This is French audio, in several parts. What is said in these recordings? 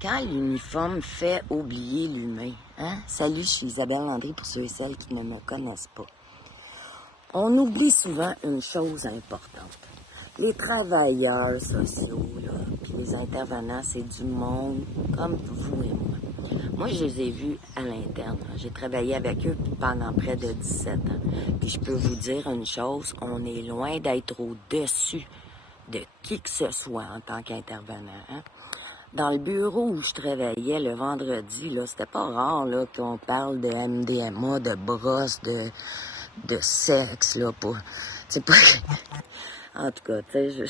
Quand l'uniforme fait oublier l'humain, hein? Salut, je suis Isabelle Landry pour ceux et celles qui ne me connaissent pas. On oublie souvent une chose importante. Les travailleurs sociaux, là, puis les intervenants, c'est du monde comme vous et moi. Moi, je les ai vus à l'interne. J'ai travaillé avec eux pendant près de 17 ans. Puis je peux vous dire une chose, on est loin d'être au-dessus de qui que ce soit en tant qu'intervenant. Hein? Dans le bureau où je travaillais le vendredi, là, c'était pas rare là, qu'on parle de MDMA, de brosse, de sexe, là, pas. C'est pas. En tout cas, tu sais,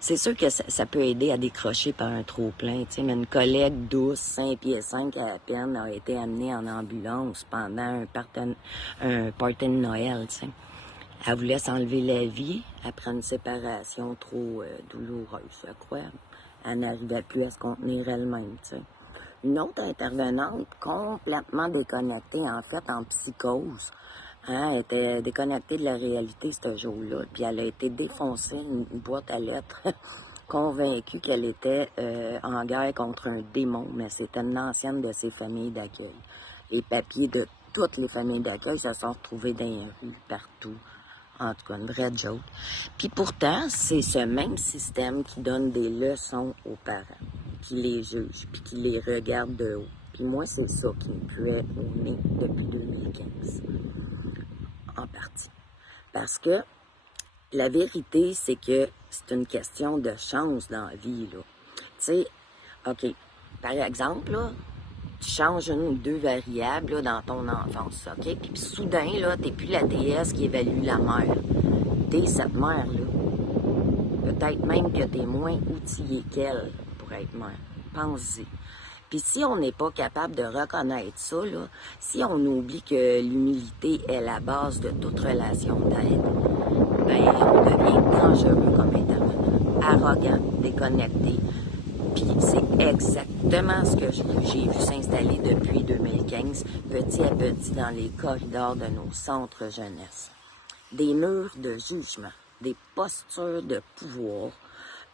c'est sûr que ça peut aider à décrocher par un trop-plein, tu sais, mais une collègue douce, 5 pieds 5 à peine, a été amenée en ambulance pendant un party de Noël, tu sais. Elle voulait s'enlever la vie après une séparation trop douloureuse, je crois. Elle n'arrivait plus à se contenir elle-même, tu sais. Une autre intervenante, complètement déconnectée, en fait, en psychose, hein, elle était déconnectée de la réalité ce jour-là, puis elle a été défoncée, une boîte à lettres, convaincue qu'elle était en guerre contre un démon, mais c'était une ancienne de ses familles d'accueil. Les papiers de toutes les familles d'accueil se sont retrouvés dans les rues, partout. En tout cas, une vraie joke. Puis pourtant, c'est ce même système qui donne des leçons aux parents, qui les juge, puis qui les regarde de haut. Puis moi, c'est ça qui me puait au nez depuis 2015, en partie. Parce que la vérité, c'est que c'est une question de chance dans la vie, là. Tu sais, OK, par exemple, là, tu changes une ou deux variables là, dans ton enfance, OK? Puis soudain, là, t'es plus la déesse qui évalue la mère. T'es cette mère-là. Peut-être même que t'es moins outillée qu'elle pour être mère. Pense-y. Puis si on n'est pas capable de reconnaître ça, là, si on oublie que l'humilité est la base de toute relation d'aide, ben on devient dangereux comme intervenant, arrogant, déconnecté. Puis c'est exactement ce que j'ai vu s'installer depuis 2015, petit à petit dans les corridors de nos centres jeunesse. Des murs de jugement, des postures de pouvoir,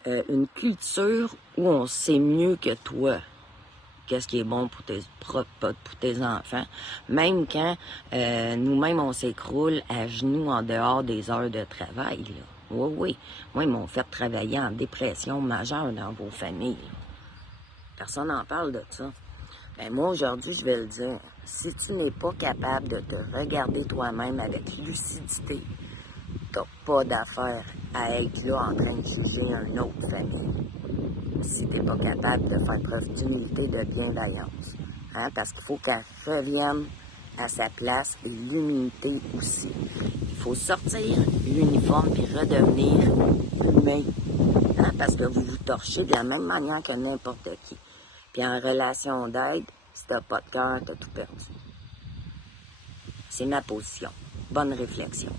une culture où on sait mieux que toi qu'est-ce qui est bon pour tes enfants, même quand nous-mêmes on s'écroule à genoux en dehors des heures de travail. Là. Oui, oui. Moi, ils m'ont fait travailler en dépression majeure dans vos familles. Là. Personne n'en parle de ça. Ben moi, aujourd'hui, je vais le dire. Si tu n'es pas capable de te regarder toi-même avec lucidité, t'as pas d'affaire à être là en train de juger une autre famille. Si t'es pas capable de faire preuve d'humilité, de bienveillance. Hein? Parce qu'il faut qu'elle revienne à sa place et l'humilité aussi. Il faut sortir l'uniforme puis redevenir humain. Hein? Parce que vous vous torchez de la même manière que n'importe qui. Puis en relation d'aide, si t'as pas de cœur, t'as tout perdu. C'est ma position. Bonne réflexion.